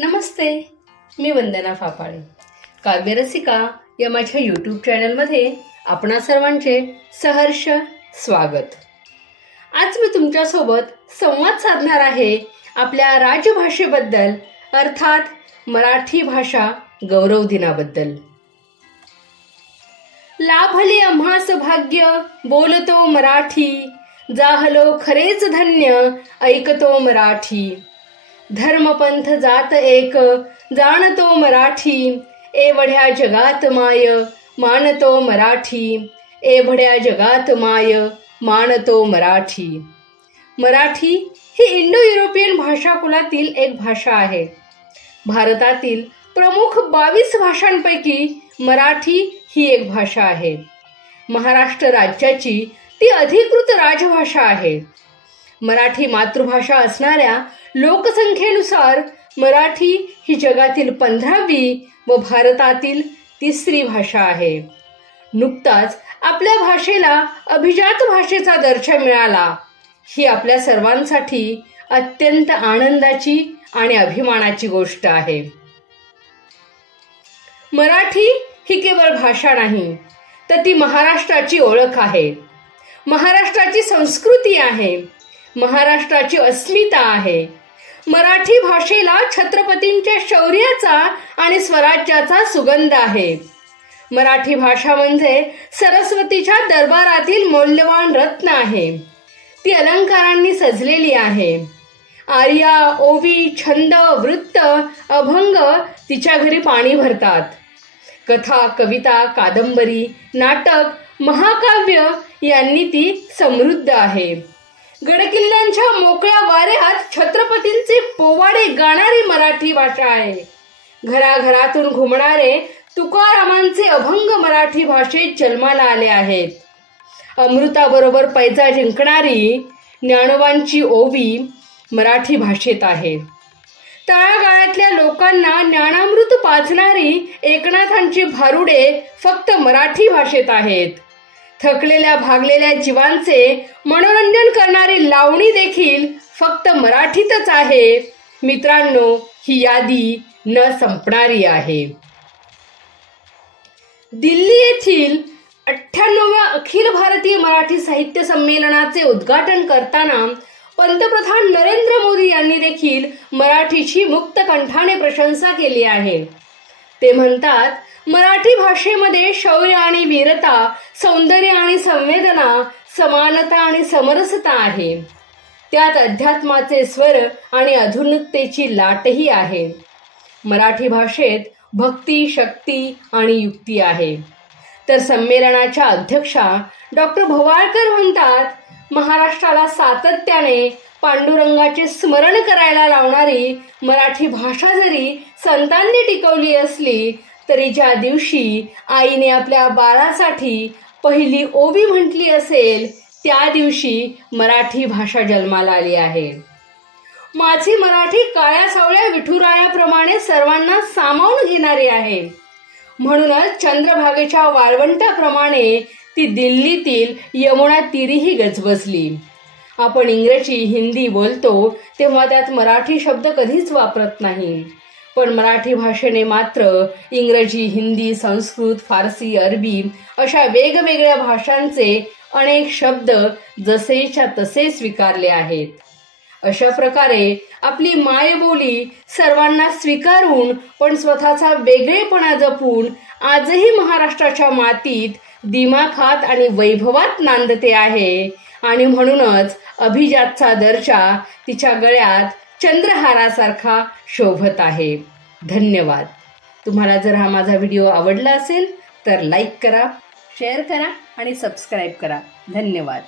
नमस्ते, मी वंदना फाफाळे. काव्यरसिका या माझ्या यूट्यूब चॅनलमध्ये आपणा सर्वांचे सहर्ष स्वागत. आज मी तुमच्यासोबत संवाद साधणार आहे आपल्या राजभाषेबद्दल, अर्थात मराठी भाषा गौरव दिनाबद्दल. लाभले आम्हास भाग्य बोलतो मराठी, जाहलो खरेच धन्य ऐकतो मराठी. धर्मपंथ जात एक जाणतो मराठी, एवढ्या जगात माय मानतो मराठी. एवढ्या जगात माय मानतो मराठी. मराठी ही इंडो युरोपियन भाषाकुलातील एक भाषा आहे. भारतातील प्रमुख 22 भाषांपैकी मराठी ही एक भाषा आहे. महाराष्ट्र राज्याची ती अधिकृत राजभाषा आहे. मराठी मातृभाषा असणाऱ्या लोकसंख्येनुसार मराठी ही जगातील 15वी व भारतातील 3री भाषा आहे. नुकताच आपल्या भाषेला अभिजात भाषेचा दर्जा मिळाला. ही आपल्या सर्वांसाठी अत्यंत आनंदाची आणि अभिमानाची गोष्ट आहे. मराठी ही केवळ भाषा नाही, तर ती महाराष्ट्राची ओळख आहे, महाराष्ट्राची संस्कृती आहे, महाराष्ट्राची अस्मिता आहे. मराठी भाषेला छत्रपतींच्या शौर्याचा आणि स्वराज्याचा सुगंध आहे. मराठी भाषा म्हणजे सरस्वतीच्या दरबारातील मौल्यवान रत्न आहे. ती अलंकारांनी सजलेली आहे. आर्या, ओवी, छंद, वृत्त, अभंग तिच्या घरी पाणी भरतात. कथा, कविता, कादंबरी, नाटक, महाकाव्य यांनी ती समृद्ध आहे. गडकिल्ल्यांच्या मोकळ्या वाऱ्यात छत्रपतींचे पोवाडे गाणारी मराठी भाषा आहे. घराघरातून घुमणारे तुकारामांचे अभंग मराठी भाषेत जन्माला आले आहेत. अमृताबरोबर पैजा जिंकणारी ज्ञानोबांची ओवी मराठी भाषेत आहे. तळागाळातल्या लोकांना ज्ञानामृत पाजणारी एकनाथांची भारुडे फक्त मराठी भाषेत आहेत. थकलेल्या भागलेल्या जीवांचे मनोरंजन करणारी लावणी देखील फक्त मराठीतच आहे. मित्रांनो, ही यादी न संपणारी आहे. दिल्ली येथील 98व्या अखिल भारतीय मराठी साहित्य संमेलनाचे उद्घाटन करताना पंतप्रधान नरेंद्र मोदी यांनी देखील मराठीची मुक्त कंठाने प्रशंसा केली आहे. ते म्हणतात, मराठी भाषेमध्ये शौर्य आणि वीरता, सौंदर्य आणि संवेदना, समानता आणि समरसता आहे. त्यात अध्यात्माचे स्वर आणि आधुनिकतेची लाटही आहे. मराठी भाषेत भक्ती, शक्ती आणि युक्ती आहे. तर संमेलनाच्या अध्यक्षा डॉक्टर भवाळकर म्हणतात, महाराष्ट्राला सातत्याने पांडुरंगाचे स्मरण करायला लावणारी मराठी भाषा जरी संतांनी टिकवली असली तरी ज्या दिवशी आईने आपल्या बाळासाठी पहिली ओवी म्हटली असेल त्या दिवशी मराठी भाषा जन्माला आली आहे. माझी मराठी काळ्या सावळ्या विठुरायाप्रमाणे सर्वांना सामावून घेणारी आहे. म्हणूनच चंद्रभागेच्या वाळवंटाप्रमाणे ती दिल्लीतील यमुना तीरीही गजबजली. आपण इंग्रजी, हिंदी बोलतो तेव्हा त्यात मराठी शब्द कधीच वापरत नाही. पण मराठी भाषेने मात्र इंग्रजी, हिंदी, संस्कृत, फारसी, अरबी अशा वेगवेगळ्या भाषांचे अनेक शब्द जसेच्या तसे स्वीकारले आहेत. अशा प्रकारे आपली मायबोली सर्वांना स्वीकारून पण स्वतःचा वेगळेपणा जपून आजही महाराष्ट्राच्या मातीत दिमाखात आणि वैभवात नांदते आहे. आणि म्हणूनच अभिजातचा दर्जा तिच्या गळ्यात चंद्रहारासारखा शोभत आहे. धन्यवाद. तुम्हाला जर हा माझा व्हिडिओ आवडला असेल तर लाईक करा, शेअर करा आणि सबस्क्राईब करा. धन्यवाद.